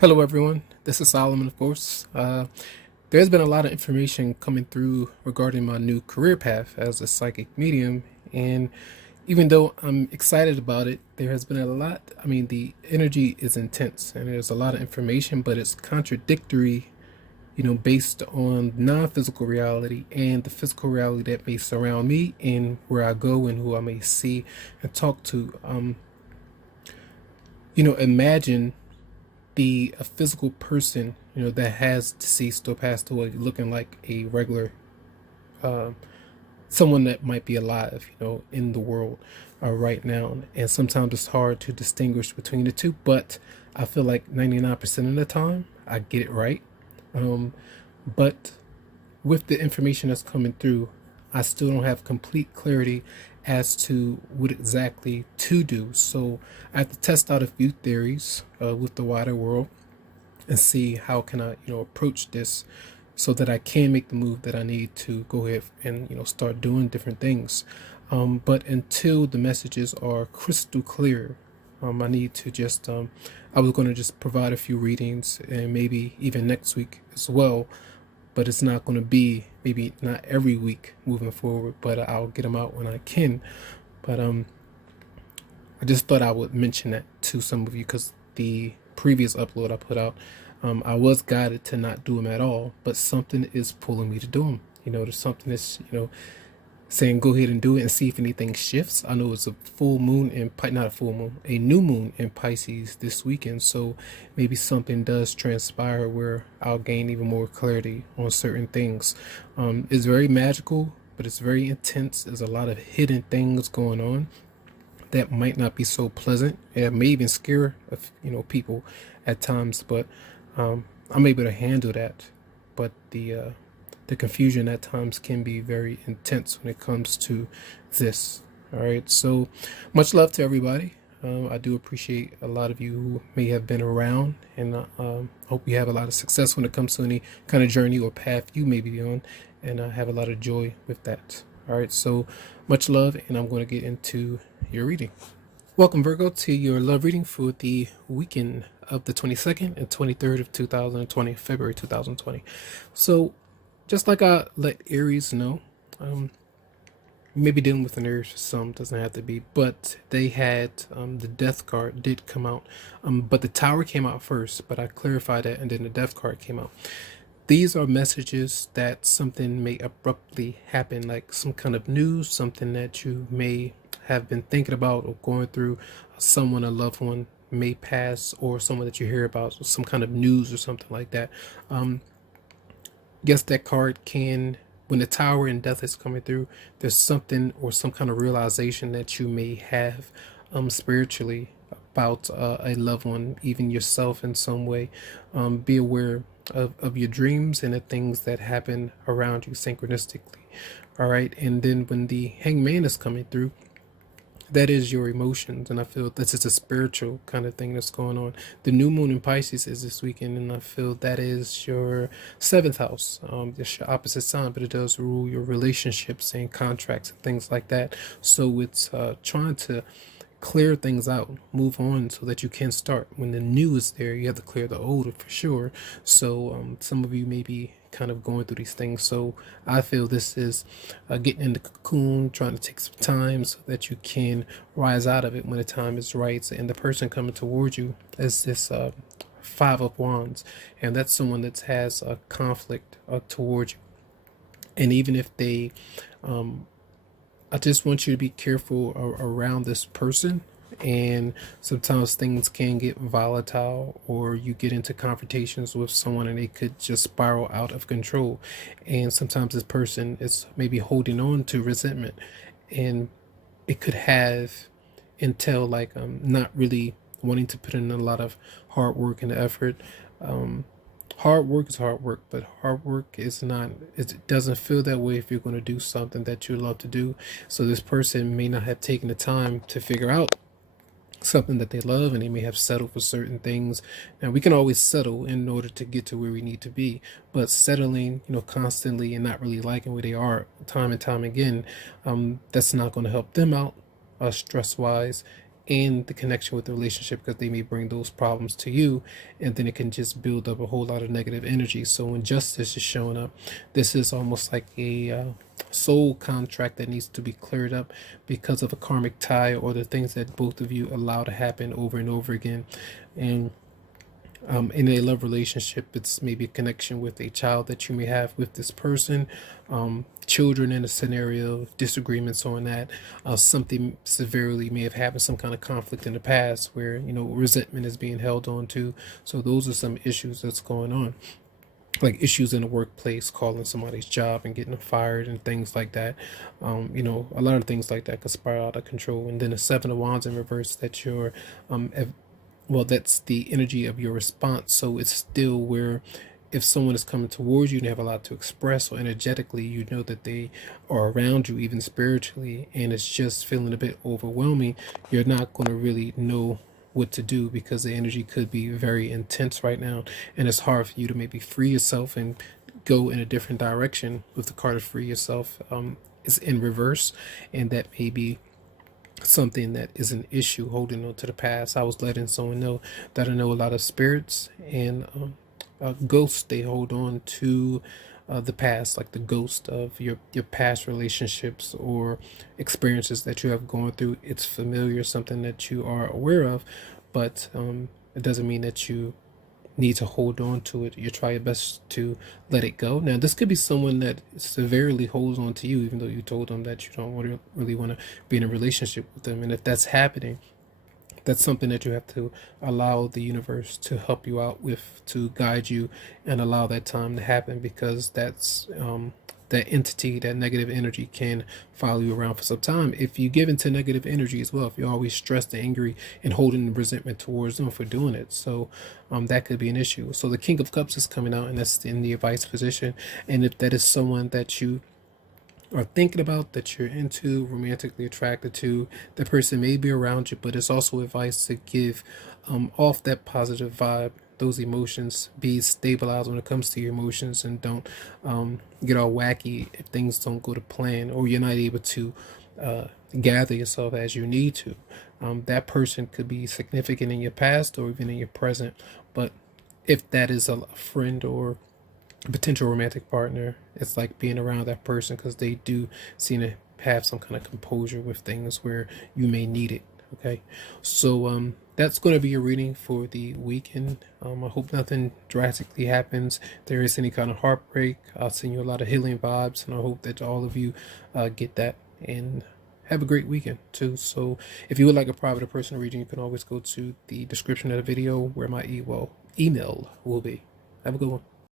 Hello, everyone. This is Solomon, of course. There's been a lot of information coming through regarding my new career path as a psychic medium. And even though I'm excited about it, there has been a lot. I mean, the energy is intense and there's a lot of information, but it's contradictory, based on non physical reality and the physical reality that may surround me and where I go and who I may see and talk to. Imagine a physical person, that has deceased or passed away, looking like a regular, uh, someone that might be alive, in the world right now. And sometimes it's hard to distinguish between the two, but I feel like 99% of the time I get it right. But with the information that's coming through, I still don't have complete clarity as to what exactly to do. So I have to test out a few theories with the wider world and see how can I, approach this so that I can make the move that I need to go ahead and, start doing different things. But until the messages are crystal clear, I need to just, I was going to just provide a few readings and maybe even next week as well, but it's not going to be, maybe not every week moving forward, but I'll get them out when I can. But I just thought I would mention that to some of you because the previous upload I put out, I was guided to not do them at all, but something is pulling me to do them. There's something that's, saying go ahead and do it and see if anything shifts. I know it's a full moon in not a full moon, a new moon in Pisces this weekend, so maybe something does transpire where I'll gain even more clarity on certain things. It's very magical, but it's very intense. There's a lot of hidden things going on that might not be so pleasant. It may even scare people at times, but I'm able to handle that. But the confusion at times can be very intense when it comes to this. All right, so much love to everybody. I do appreciate a lot of you who may have been around, and hope you have a lot of success when it comes to any kind of journey or path you may be on, and I have a lot of joy with that. All right, so much love, and I'm going to get into your reading. Welcome, Virgo, to your love reading for the weekend of the 22nd and 23rd of 2020, February 2020. So just like I let Aries know, maybe dealing with an Aries for some, doesn't have to be, but they had the Death card did come out, but the Tower came out first, but I clarified that, and then the Death card came out. These are messages that something may abruptly happen, like some kind of news, something that you may have been thinking about or going through. Someone, a loved one, may pass, or someone that you hear about, some kind of news or something like that. Yes, that card can, when the Tower and Death is coming through, there's something or some kind of realization that you may have spiritually about a loved one, even yourself in some way. Be aware of your dreams and the things that happen around you synchronistically. All right, and then when the Hangman is coming through, that is your emotions, and I feel this is a spiritual kind of thing that's going on. The new moon in Pisces is this weekend, and I feel that is your seventh house. It's your opposite sign, but it does rule your relationships and contracts and things like that. So it's trying to clear things out, move on, so that you can start. When the new is there, you have to clear the old for sure. So some of you may be kind of going through these things. So I feel this is getting in the cocoon, trying to take some time so that you can rise out of it when the time is right. And the person coming towards you is this Five of Wands, and that's someone that has a conflict towards you. And even if they I just want you to be careful around this person. And sometimes things can get volatile, or you get into confrontations with someone and it could just spiral out of control. And sometimes this person is maybe holding on to resentment, and it could have entail like not really wanting to put in a lot of hard work and effort. Hard work is hard work, but hard work is not, it doesn't feel that way if you're going to do something that you love to do. So this person may not have taken the time to figure out something that they love, and they may have settled for certain things. Now, we can always settle in order to get to where we need to be, but settling, constantly and not really liking where they are time and time again, that's not going to help them out stress wise, and the connection with the relationship, because they may bring those problems to you, and then it can just build up a whole lot of negative energy. So when justice is showing up, this is almost like a soul contract that needs to be cleared up because of a karmic tie or the things that both of you allow to happen over and over again. And in a love relationship, it's maybe a connection with a child that you may have with this person, children in a scenario, disagreements on that, something severely may have happened, some kind of conflict in the past where, resentment is being held on to. So those are some issues that's going on, like issues in the workplace, calling somebody's job and getting them fired and things like that. A lot of things like that could spiral out of control. And then the Seven of Wands in reverse, that you're well, that's the energy of your response. So it's still where if someone is coming towards you and they have a lot to express, so energetically, you know that they are around you, even spiritually, and it's just feeling a bit overwhelming, you're not going to really know what to do, because the energy could be very intense right now, and it's hard for you to maybe free yourself and go in a different direction. With the card of free yourself, is in reverse, and that may be something that is an issue, holding on to the past. I was letting someone know that I know a lot of spirits and ghosts, they hold on to the past, like the ghost of your past relationships or experiences that you have gone through. It's familiar, something that you are aware of, but it doesn't mean that you need to hold on to it. You try your best to let it go. Now, this could be someone that severely holds on to you, even though you told them that you don't really want to be in a relationship with them. And if that's happening, that's something that you have to allow the universe to help you out with, to guide you and allow that time to happen, because that's that entity, that negative energy can follow you around for some time. If you give into negative energy as well, if you're always stressed and angry and holding resentment towards them for doing it, so that could be an issue. So the King of Cups is coming out, and that's in the advice position. And if that is someone that you are thinking about, that you're into, romantically attracted to, the person may be around you, but it's also advice to give off that positive vibe, those emotions, be stabilized when it comes to your emotions, and don't get all wacky if things don't go to plan, or you're not able to gather yourself as you need to. That person could be significant in your past or even in your present, but if that is a friend or potential romantic partner, it's like being around that person, because they do seem to have some kind of composure with things where you may need it. Okay, so that's going to be your reading for the weekend. I hope nothing drastically happens. If there is any kind of heartbreak, I'll send you a lot of healing vibes, and I hope that all of you get that and have a great weekend too. So if you would like a private or personal reading, you can always go to the description of the video where my email will be. Have a good one.